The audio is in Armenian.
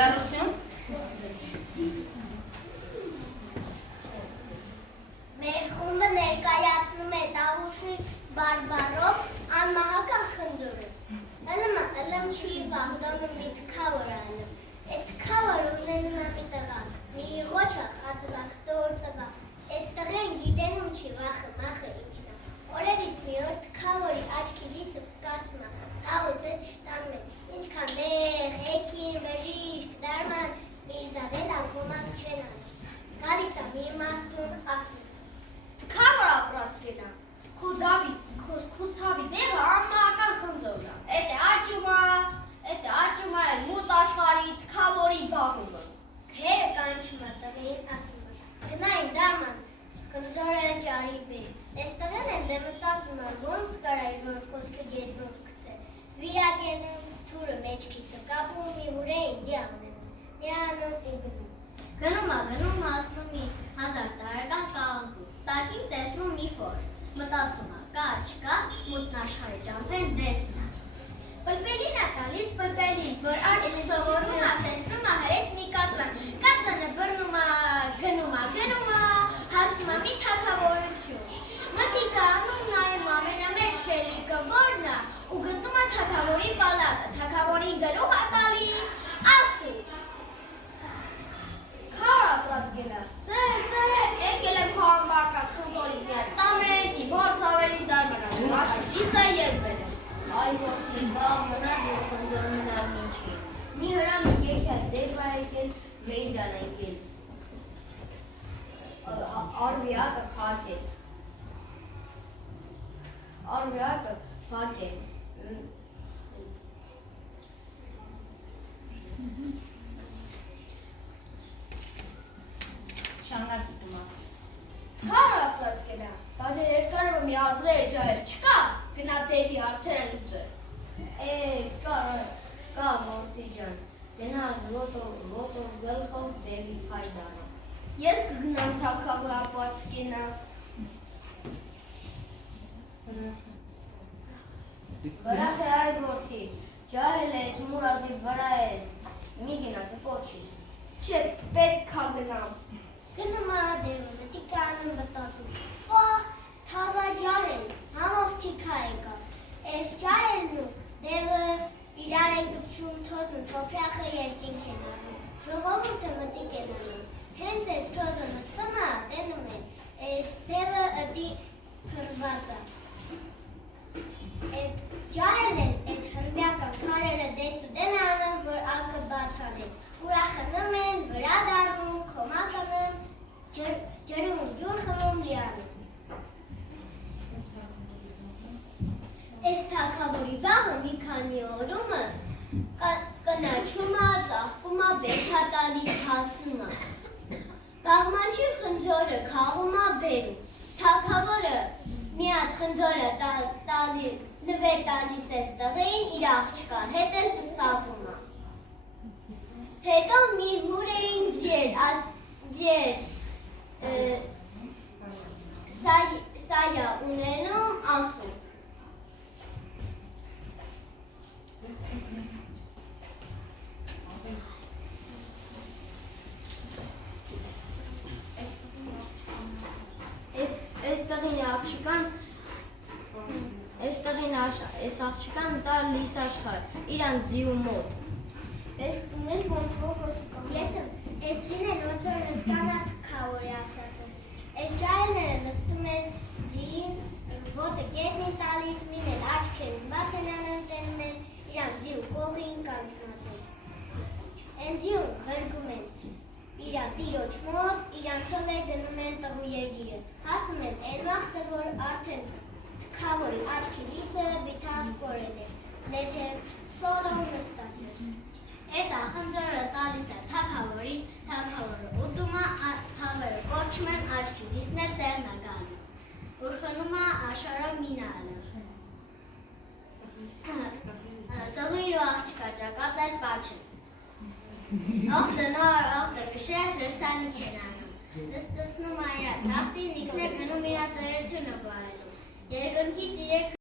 Լռություն։ Մեր խումբը ներկայացնում է Տավուշի բարբարով անմահական խնձորը։ Ըլմ չի վաղդանում մի թքավոր ալում։ Այդ թքավորը ունենում է մի տղա, մի ղոչախ ածլակտոր տղա։ Այդ տղեն գիտենում չի վախը մախը ինչն է։ Օրերից մի օր թքավորի աչքի լիսը կասում է, ցավոցը չշտանում է, ինչքան դեղ, հեքին, բժիշկ, դարման, մի Իզաբելա ոմանք չեն անում։ Գալիս է մի իմաստուն ասում։ Թքավոր ապրած կենա, քո ցավի դեղը անմահական խնձորն է, էդ է աճում է մութ աշխարհի թքավորի բաղումը։ Հերը կանչում է տղային ասում է, գնային դարման, խնձորը ճարի բեր։ Այս տղեն էլ մտածում է, ոնց կարա իր որ խոսքը գետնով գցե։ Վիրակենում թուրը մեջքիցը կապում մի հուրեին ձյանել, միանում ու գնում։ Գնում հասնում մի 1000 տարեկան կաղանքու, տակին տեսնում մի ֆոր, մտածում է, կա չկա, մութնաշխարհի ճամփեն դեսն է։ Պլպելին է տալիս պլպելին, որ աչք սովորում է, տեսնում է հրես մի կածան, կածանը բռնում է, գնում է, հասնում է մի թագավորություն։ Մտիկ է անում նայում ամենամեծ շելիկը որն է, ու գտնում է թագավորի պալատը, թագավորին գլուխ է տալիս, ասում։ Ապրած կենա, սե եկել եմ քո անմահական խնձորից միայն տանեն, իմ հոր թավերին դարմանան, աշխարհիս է ելվել եմ։ Այ որդի, բաղ մնար, որ խնձորը մնար ինչի։ Մի հրամ եկել, դեպա եկել, մեյդան եկել։ Արվիակը փակել։ Շարունակում է։ Քար ապրած կենա, բայց երկարը մի ազրե ջահեր չկա, գնա դեպի հարցերը լուծել։ Կա որդի ջան, գնաց ոտով գլխով դեպի փայդանը։ Ես կգնամ թաքավոր ապրած կենա։ Վրախ է այ որդի, ջահել ես, մուրազի վրա ես, մի գնա կկոչիս։ Չէ, պետք է գնամ։ Գնում է դեպը, մտիկանում մտածում, վահ, թազա ջահել, համով թիքա եկավ, այս ջահելն ու դեպը իրար են կպչում թոզն ու թոպրախը երկինք են ազում, ժողովուրդը մտիկ են անում, հենց այս թոզը մստում է, տենում է, այս դեպը ըդի հրված է, այդ ջահելն են, այդ հրվյական քարերը դես ու դեն անում, որ ակը բացան են, ուրախնում են, վրա դարնում, կոմականում, ջրում, ջուր խմում լիանում։ Այս թագավորի բաղը մի քանի օրումը կնաչում է, ծաղկում է, բերքա տալիս հասնում է։ Բաղմանչի խնձորը քաղում է բերում։ Թագավորը մի հատ խնձորը նվեր տալիս այս տղին, իր աղջկա հետ էլ պսավում է։ Հետո մի հուրեին ձեր սայա ունենում ասում։ Այս աղջկան տար լիս աշխար, իրան ձիու մոտ։ Ես դինել ոնց որ հսկան։ Ես դինել ոնց որ հսկանա թքավորի ասածը։ Այս ջահելները նստում են ձին, ոտը գետն են տալիս, մին էլ աչքերին բաց են անում, տենում են, իրան ձիու կողին կանգնած են։ Են ձիուն հրգում են իրա տիրոջ մոտ, իրանցով է գնում են տղու երգիրը։ Հասում են են վաղտը, որ արդեն թքավորի աչքի լիսը բիթավ կորել է, լեթե շորով նստած էր։ Էդ խնձորը տալիս է թագավորին, թագավորը ուտում է, ցավերը կորչում են, աչքի լիսն էլ տեղն է գալիս։ Ուրխնում է աշարով մինալը։ Տղի ու աղջկա ճակատել պաչը։ Աղտը նոր, աղտը կշեղ, լրսանիք են անում։ Նստացնում է իրա թախտին, ինքն է գնում իրա ծերությունը վայելում։ Երկնքից իրեք